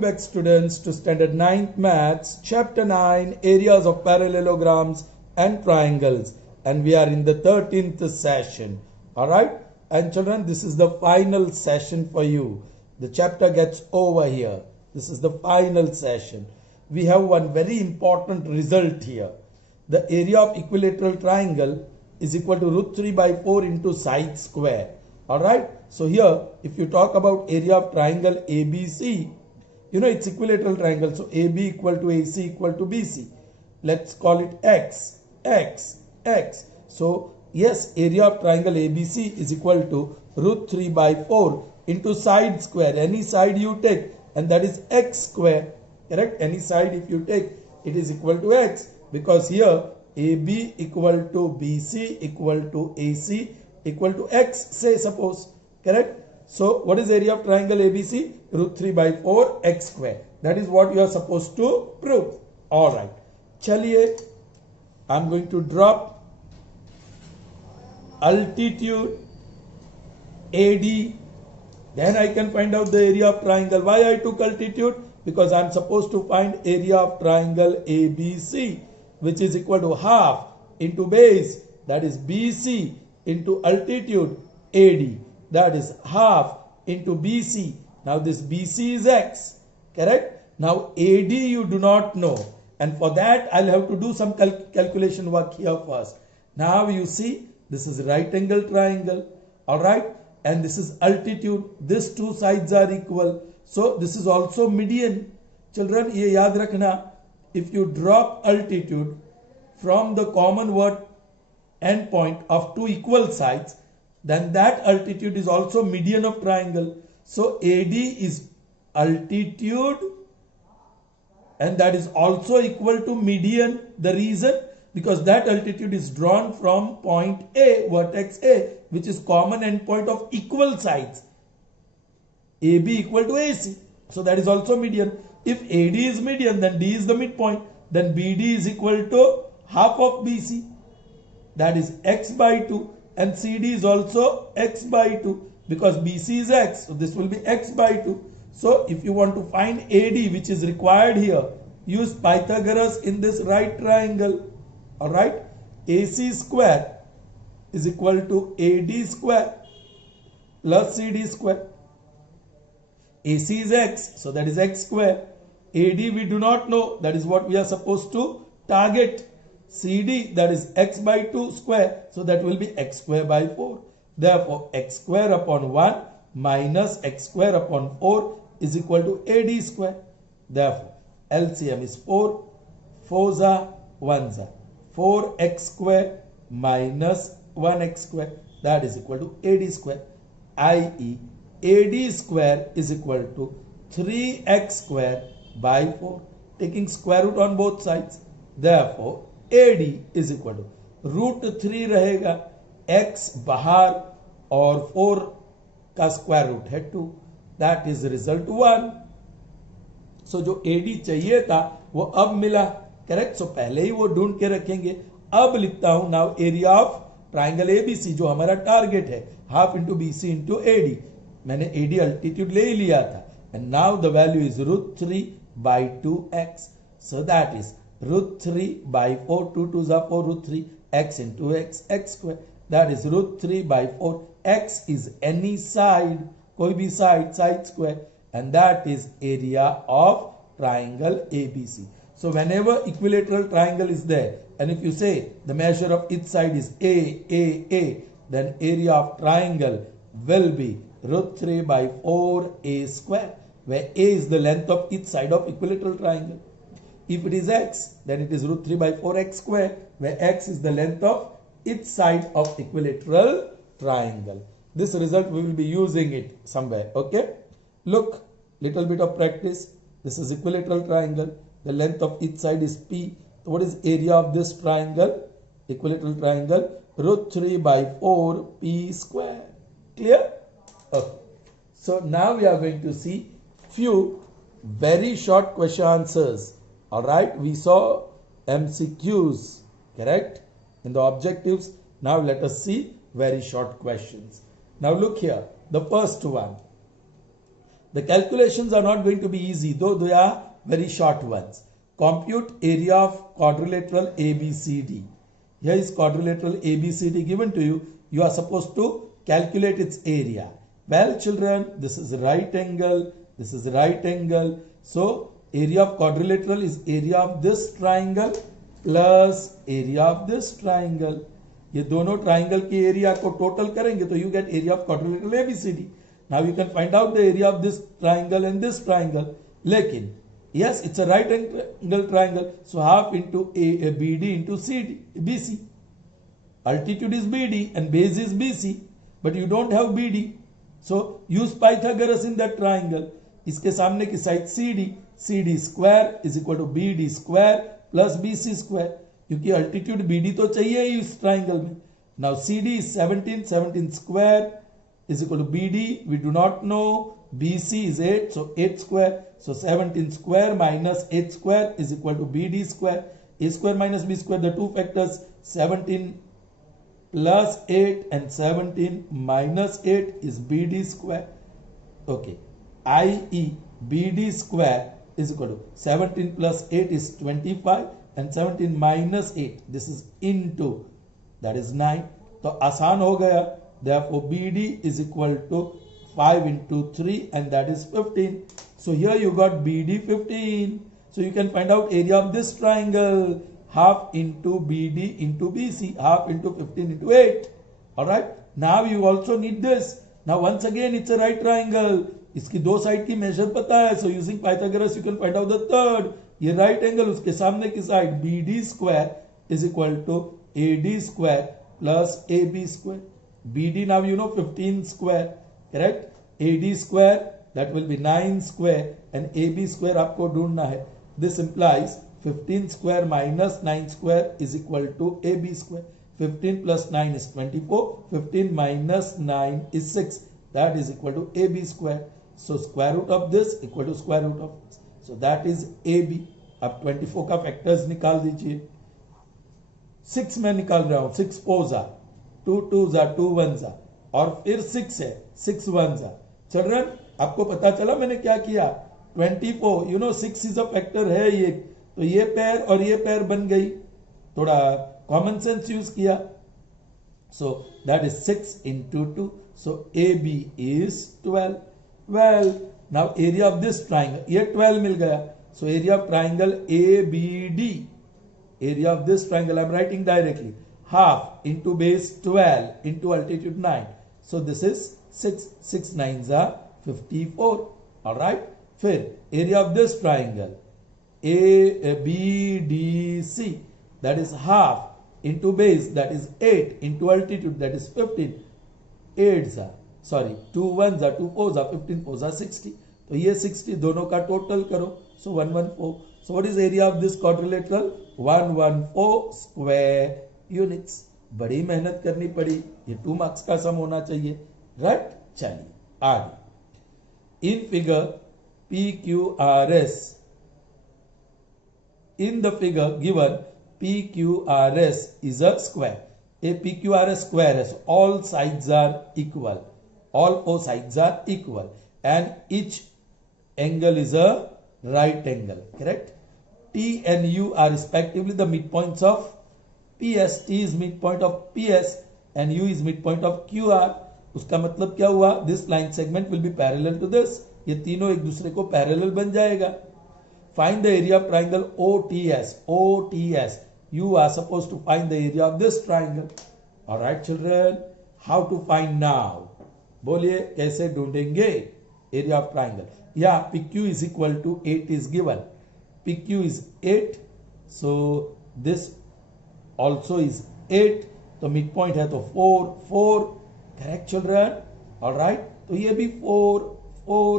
Welcome back students to standard 9th maths chapter 9 areas of parallelograms and triangles, and we are in the 13th session. Alright, and children, this is the final session for you. The chapter gets over here. This is the final session. We have one very important result here. The area of equilateral triangle is equal to root 3 by 4 into side square. Alright, so here if you talk about area of triangle ABC, you know it's equilateral triangle, so AB equal to AC equal to BC. Let's call it X, X, X. So yes, area of triangle ABC is equal to root 3 by 4 into side square. Any side you take, and that is X square. Correct? Any side if you take, it is equal to X, because here AB equal to BC equal to AC equal to X, say suppose. Correct? So what is area of triangle ABC? Root 3 by 4 X square. That is what you are supposed to prove. Alright. Chaliye, I am going to drop altitude AD. Then I can find out the area of triangle. Why I took altitude? Because I am supposed to find area of triangle ABC, which is equal to half into base, that is BC, into altitude AD, that is half into BC. Now this BC is X, correct? Now AD you do not know, and for that I'll have to do some calculation work here first. Now you see, this is right angle triangle, alright, and this is altitude. These two sides are equal, so this is also median. Children, ye yaad rakhna, if you drop altitude from the common word endpoint of two equal sides, then that altitude is also median of triangle. So AD is altitude, and that is also equal to median. The reason? Because that altitude is drawn from point A, vertex A, which is common endpoint of equal sides. AB equal to AC. So that is also median. If AD is median, then D is the midpoint. Then BD is equal to half of BC. That is X by 2, and CD is also X by 2, because BC is X, so this will be X by 2. So if you want to find AD, which is required here, use Pythagoras in this right triangle. Alright, AC square is equal to AD square plus CD square. AC is X, so that is X square. AD we do not know, that is what we are supposed to target. CD, that is X by 2 square, so that will be X square by 4. Therefore, X square upon 1 minus X square upon 4 is equal to AD square. Therefore, LCM is 4, 4s are 1s are 4x square minus 1x square, that is equal to AD square, i.e. AD square is equal to 3x square by 4, taking square root on both sides. Therefore, AD is equal to root 3 रहेगा, x बाहर और 4 का square root है 2, that is result 1. सो जो AD चाहिए था वो अब मिला. करेक्ट? सो पहले ही वो ढूंढ के रखेंगे. अब लिखता हूं now area of triangle ABC, जो हमारा टारगेट है, half into BC into AD. मैंने AD अल्टीट्यूड ले ही लिया था, and now the value is root 3 by 2x. So that is root 3 by 4, 2 2s are 4, root 3, x into x, x square. That is root 3 by 4. X is any side, कोई भी side, side square, and that is area of triangle ABC. So whenever equilateral triangle is there, and if you say the measure of each side is A, then area of triangle will be root 3 by 4a square, where a is the length of each side of equilateral triangle. If it is x, then it is root 3 by 4x square, where x is the length of each side of equilateral triangle. This result we will be using it somewhere. Okay? Look, little bit of practice. This is equilateral triangle. The length of each side is P. So what is area of this triangle? Equilateral triangle. Root 3 by 4 P square. Clear? Okay. So now we are going to see few very short question answers. Alright, we saw MCQs, correct, in the objectives. Now let us see very short questions. Now look here, the first one. The calculations are not going to be easy, though they are very short ones. Compute area of quadrilateral ABCD. Here is quadrilateral ABCD given to you. You are supposed to calculate its area. Well, children, this is right angle, this is right angle. So area of quadrilateral is area of this triangle plus area of this triangle. ये दोनों triangle की area को total करेंगे तो you get area of quadrilateral ABCD. Now you can find out the area of this triangle and this triangle. लेकिन yes, it's a right angle triangle, so half into BD into CD, BC. Altitude is BD and base is BC, but you don't have BD, so use Pythagoras in that triangle. इसके सामने की side CD, CD square is equal to BD square plus BC square, क्योंकि altitude BD तो चाहिए ही इस triangle में. Now CD is 17, 17 square is equal to BD, we do not know. BC is 8, so 8 square. So 17 square minus 8 square is equal to BD square. A square minus B square, the two factors, 17 plus 8 and 17 minus 8 is BD square. Okay, i.e. BD square is equal to 17 plus 8 is 25 and 17 minus 8, this is into, that is 9. तो आसान हो गया. Therefore BD is equal to 5 into 3 and that is 15. So here you got BD 15. So you can find out area of this triangle. Half into BD into BC. Half into 15 into 8. Alright. Now you also need this. Now once again it's a right triangle. इसकी दो side की major पता है. So using Pythagoras you can find out the third. ये right angle उसके सामने की side BD square is equal to AD square plus AB square. BD now you know 15 square. Correct? AD square that will be 9 square and AB square आपको ढूंढना है. This implies 15 square minus 9 square is equal to AB square. 15 plus 9 is 24. 15 minus 9 is 6. That is equal to AB square. So square root of this equal to square root of this. So that is AB. अब 24 का factors निकाल दीजिए. 6 में निकाल रहा हूं. 6 4s are 2 2s are 2 1s are और फिर 6 है 6 1s are. चिल्ड्रन आपको पता चला मैंने क्या किया. 24 you know 6 is a factor है ये, तो ये पेयर और ये पेयर बन गई. थोड़ा कॉमन सेंस यूज किया. सो that is 6 into 2. So AB is 12. Well now area of this triangle, ये 12 मिल गया. So area of triangle ABD, area of this triangle I am writing directly half into base 12 into altitude 9. So this is 6. 6 9s are 54. Alright. फिर area of this triangle ABDC, that is half into base, that is 8 into altitude, that is 15. 8s are, sorry, 2 1s are 2 4s are 15 4s are 60. तो ये 60 दोनों का total करो. So 114. So what is area of this quadrilateral? 114 square units. बड़ी मेहनत करनी पड़ी. ये 2 मार्क्स का सम होना चाहिए. राइट. चलिए आगे. In figure PQRS, in the figure given PQRS is a square. A PQRS square is all sides are equal. All 4 sides are equal and each angle is a right angle. Correct? T and U are respectively the midpoints of PS. T is midpoint of PS and U is midpoint of QR. उसका मतलब क्या हुआ? This line segment will be parallel to this. ये तीनों एक दूसरे को parallel बन जाएगा. Find the area of triangle OTS. OTS. You are supposed to find the area of this triangle. Alright children. How to find now? बोलिए कैसे ढूंढेंगे area of triangle? Yeah, PQ is equal to 8 is given. PQ is 8. So this also is 8. तो mid point है तो 4 4. Correct children. Alright. तो ये भी 4 4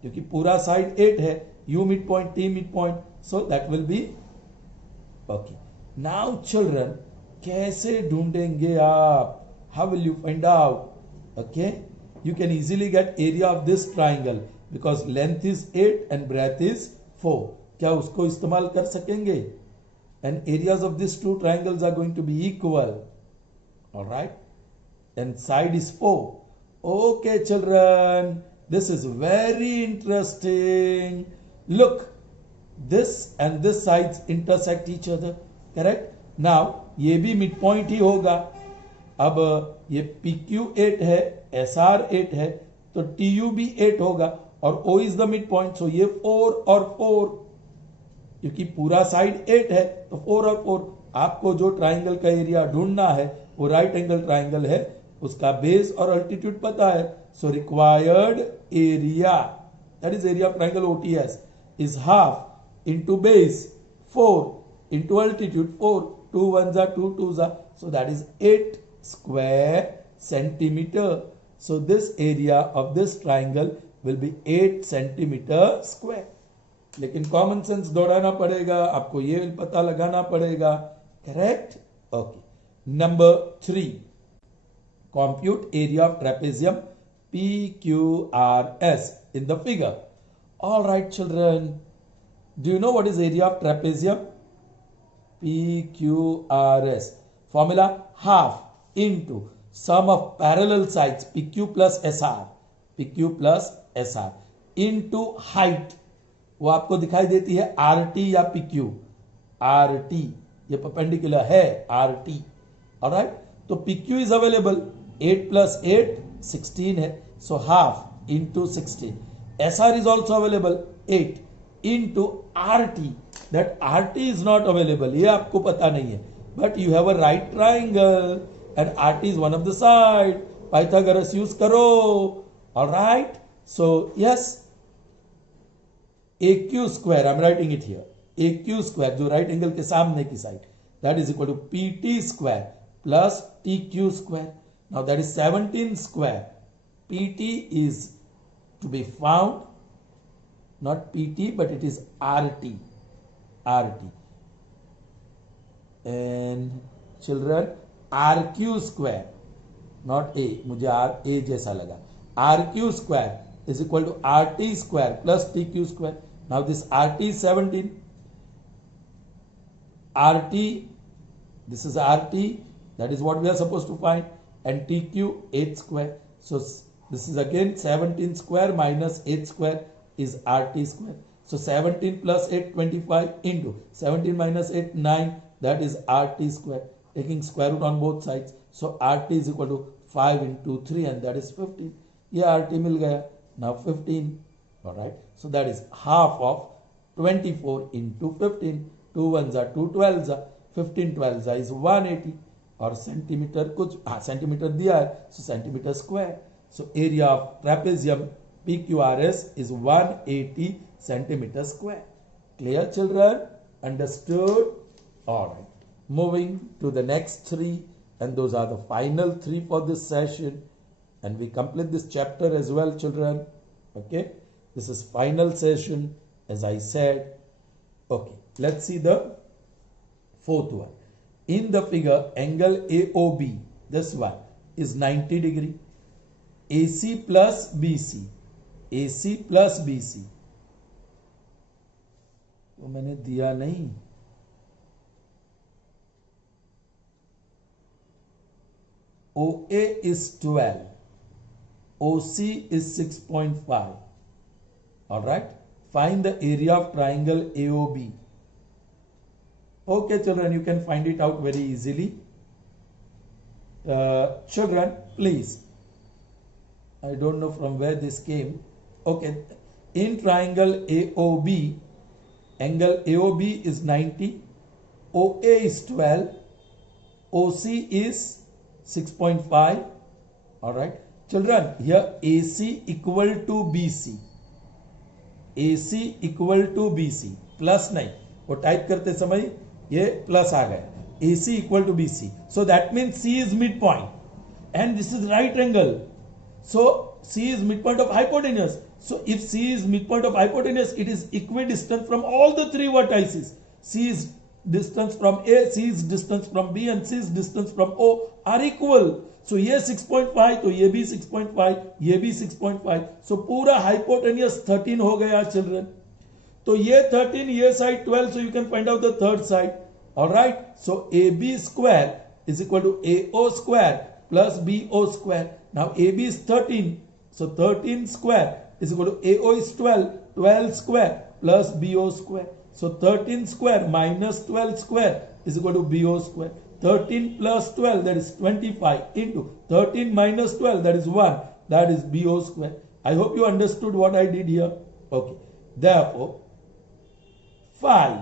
क्योंकि पूरा साइड 8 है. U mid point, T mid point, so that will be okay. Now children कैसे ढूंढेंगे आप? How will you find out? Okay, you can easily get area of this triangle because length is 8 and breadth is 4. क्या उसको इस्तेमाल कर सकेंगे? And areas of these two triangles are going to be equal. Alright. And side is 4. Okay children. This is very interesting. Look, this and this sides intersect each other, correct? Now ये भी mid point ही होगा. अब ये PQ 8 है, SR 8 है, तो TU भी 8 होगा और O is the mid point. So ये 4 और 4, क्योंकि पूरा साइड 8 है तो 4 और 4. आपको जो ट्राइंगल का एरिया ढूंढना है वो राइट एंगल ट्राइंगल है, उसका बेस और अल्टीट्यूड पता है. So required area, that is area of triangle OTS, is half into base 4 into altitude 4. 2 1s are 2 2s are, so that is 8 square centimeter. So this area of this triangle will be 8 centimeter square. लेकिन common sense दौड़ाना पड़ेगा, आपको ये पता लगाना पड़ेगा, correct? Okay. Number 3, compute area of trapezium PQRS in the figure. All right children, do you know what is area of trapezium? PQRS. Formula: half into sum of parallel sides PQ plus SR, PQ plus SR into height. वो आपको दिखाई देती है RT या PQ. RT, ये perpendicular है RT. Alright, तो PQ is available. 8 plus 8 16 है, so half into 16. SR is also available, 8 into RT. That RT is not available, ये आपको पता नहीं है, but you have a right triangle and RT is one of the side. Pythagoras use करो. Alright, so yes, AQ square, I'm writing it here, AQ square जो right angle के सामने की side, that is equal to PT square plus TQ square. Now that is 17 square. PT is to be found, not PT, but it is RT. RT. And children, RQ square, not A, मुझे A जैसा लगा. RQ square is equal to RT square plus TQ square. Now this RT is 17. RT, this is RT, that is what we are supposed to find, and TQ 8 square. So this is again 17 square minus 8 square is RT square. So 17 plus 8 25 into 17 minus 8 9, that is RT square, taking square root on both sides. So RT is equal to 5 into 3 and that is 15. Yeah, RT मिल गया. Now 15. Alright, so that is half of 24 into 15. 2 1s are 2 12s are, 15 12s are is 180. और centimetre कुछ centimetre दिया है, so centimetre square. So area of trapezium PQRS is 180 centimeter square. Clear children? Understood? Alright, moving to the next 3, and those are the final 3 for this session, and we complete this chapter as well children. Okay, this is final session as I said. Okay, let's see the fourth one. In the figure, angle AOB, this one, is 90 degree. AC plus BC, AC plus BC, तो मैंने दिया नहीं. OA is 12, OC is 6.5. All right, find the area of triangle AOB. Okay children, you can find it out very easily. Children, please, I don't know from where this came. Okay, in triangle AOB, angle AOB is 90, OA is 12, OC is 6.5. All right children, here AC equal to BC, AC equal to BC, plus नहीं, वो type करते समय ये plus आ गया. AC equal to BC, so that means C is midpoint and this is right angle, so C is midpoint of hypotenuse. So if C is midpoint of hypotenuse, it is equidistant from all the 3 vertices. C is distance from A, C is distance from B and C is distance from O are equal. So ये 6.5, तो ये भी 6.5, ये भी 6.5. So पूरा hypotenuse 13 हो गया children. तो ये 13, ये side 12, so you can find out the third side. Alright, so AB square is equal to AO square plus BO square. Now AB is 13, So 13 square is equal to AO is 12, 12 square plus BO square. So 13 square minus 12 square is equal to BO square. 13 plus 12, that is 25, into 13 minus 12, that is 1, that is BO square. I hope you understood what I did here. Okay. Therefore, 5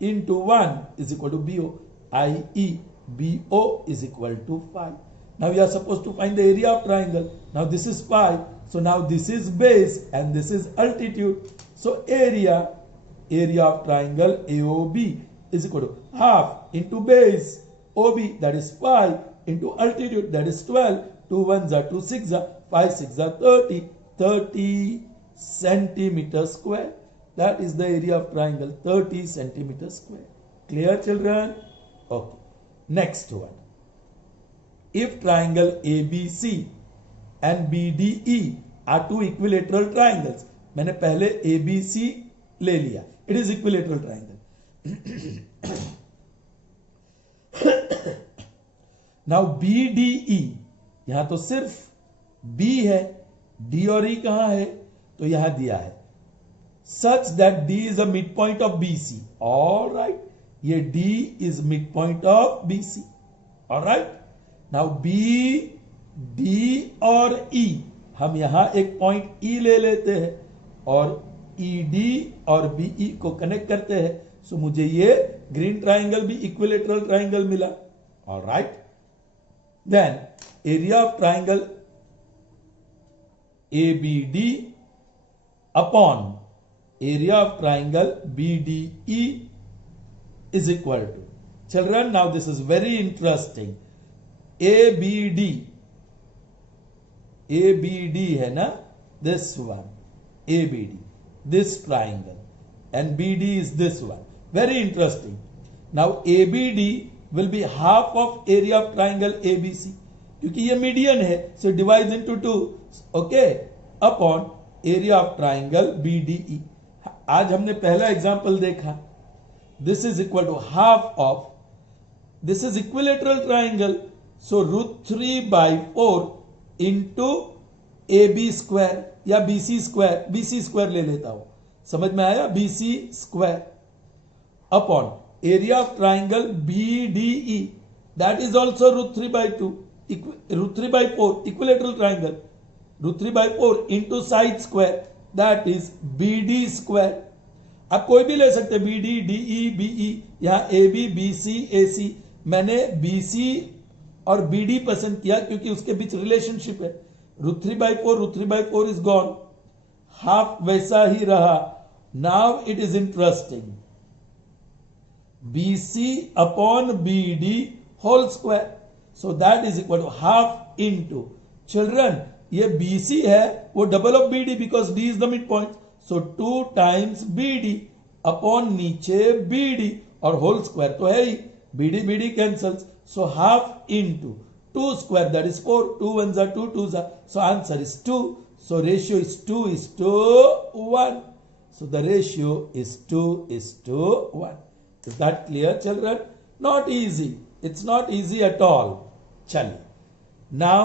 into 1 is equal to BO, i.e. BO is equal to 5. Now we are supposed to find the area of triangle. Now this is 5. So now this is base and this is altitude. So area of triangle AOB is equal to half into base OB, that is 5, into altitude, that is 12. 2 1s are 2 6 are 5 6 are 30 centimeters square. That is the area of triangle, 30 centimeters square. Clear, children? Okay. Next one. If triangle ABC and BDE are two equilateral triangles, मैंने पहले ABC ले लिया, it is equilateral triangle. Now BDE, यहां तो सिर्फ B है, D और E कहां है? तो यहां दिया है such that D is a midpoint of BC. All right, ये D is midpoint of BC. All right. Now B, D और E, हम यहां एक पॉइंट E ले लेते हैं और ED और BE को कनेक्ट करते हैं. सो मुझे ये ग्रीन ट्राइंगल भी इक्विलेटरल ट्राइंगल मिला. All right. Then area of triangle ABD upon area of triangle BDE is equal to. Children, now this is very interesting. ABD है ना, this one, ABD, this triangle, and BD is this one. Very interesting. Now ABD will be half of area of triangle ABC, क्योंकि ये median है, so it divides into 2, okay, upon area of triangle BDE. आज हमने पहला example देखा, this is equal to half of, this is equilateral triangle, so √3/4 into AB square या BC square ले लेता हूं, समझ में आया? BC square upon area of triangle BDE, that is also √3/4 equilateral triangle, √3/4 into side square, that is BD square. आप कोई भी ले सकते हैं, BD, DE, BE, यहां AB, BC, AC. मैंने BC और BD पसंद किया क्योंकि उसके बीच रिलेशनशिप है. √3/4 इज गॉन, हाफ वैसा ही रहा. Now it is interesting. BC upon BD whole square, so that is equal to half into, children ये BC है वो double of BD because D is the mid point, so 2 times BD upon नीचे BD और whole square तो है ही, BD cancels, so half into 2 square, that is 4, 2 1s are 2 2s are, so answer is 2, so ratio is 2:1, so the ratio is 2:1. Is that clear, children? Not easy, it's not easy at all. Chaliye, now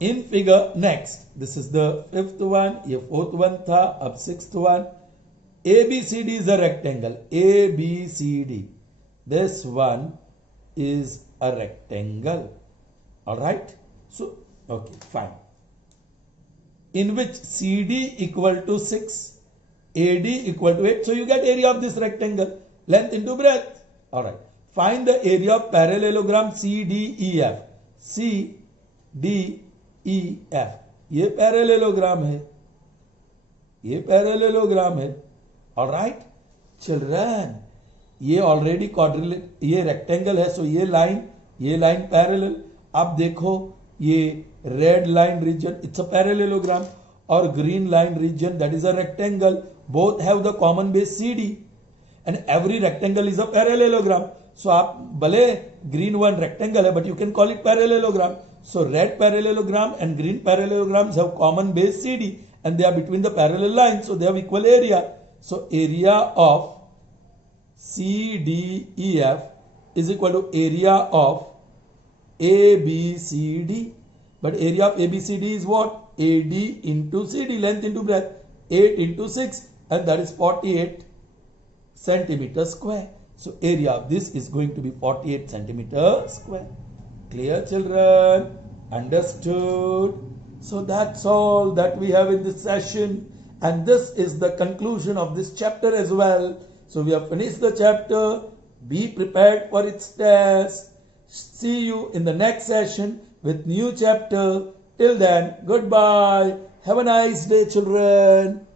in figure next, this is the 5th one, ये 4th one था, अब 6th one. ABCD is a rectangle, ABCD, this one is a rectangle. All right, so okay, fine, in which CD equal to 6, AD equal to 8, so you get area of this rectangle, length into breadth. All right, find the area of parallelogram CDEF. CDEF, ये parallelogram है, ये parallelogram है. All right children, ये already क्वाड्रिलेट, ये rectangle है, सो ये line parallel. आप देखो ये red line region it's a parallelogram और green line region that is a rectangle. Both have the common base CD and every rectangle is a parallelogram. So आप भले ग्रीन वन रेक्टेंगल है but you can call it parallelogram. So red parallelogram and green parallelograms have common base CD and they are between the parallel lines, so they have equal area. So area of CDEF is equal to area of ABCD. But area of ABCD is what? AD into CD, length into breadth, 8 into 6, and that is 48 centimeters square. So area of this is going to be 48 centimeters square. Clear, children? Understood? So that's all that we have in this session, and this is the conclusion of this chapter as well. So we have finished the chapter. Be prepared for its test. See you in the next session with new chapter. Till then, goodbye. Have a nice day, children.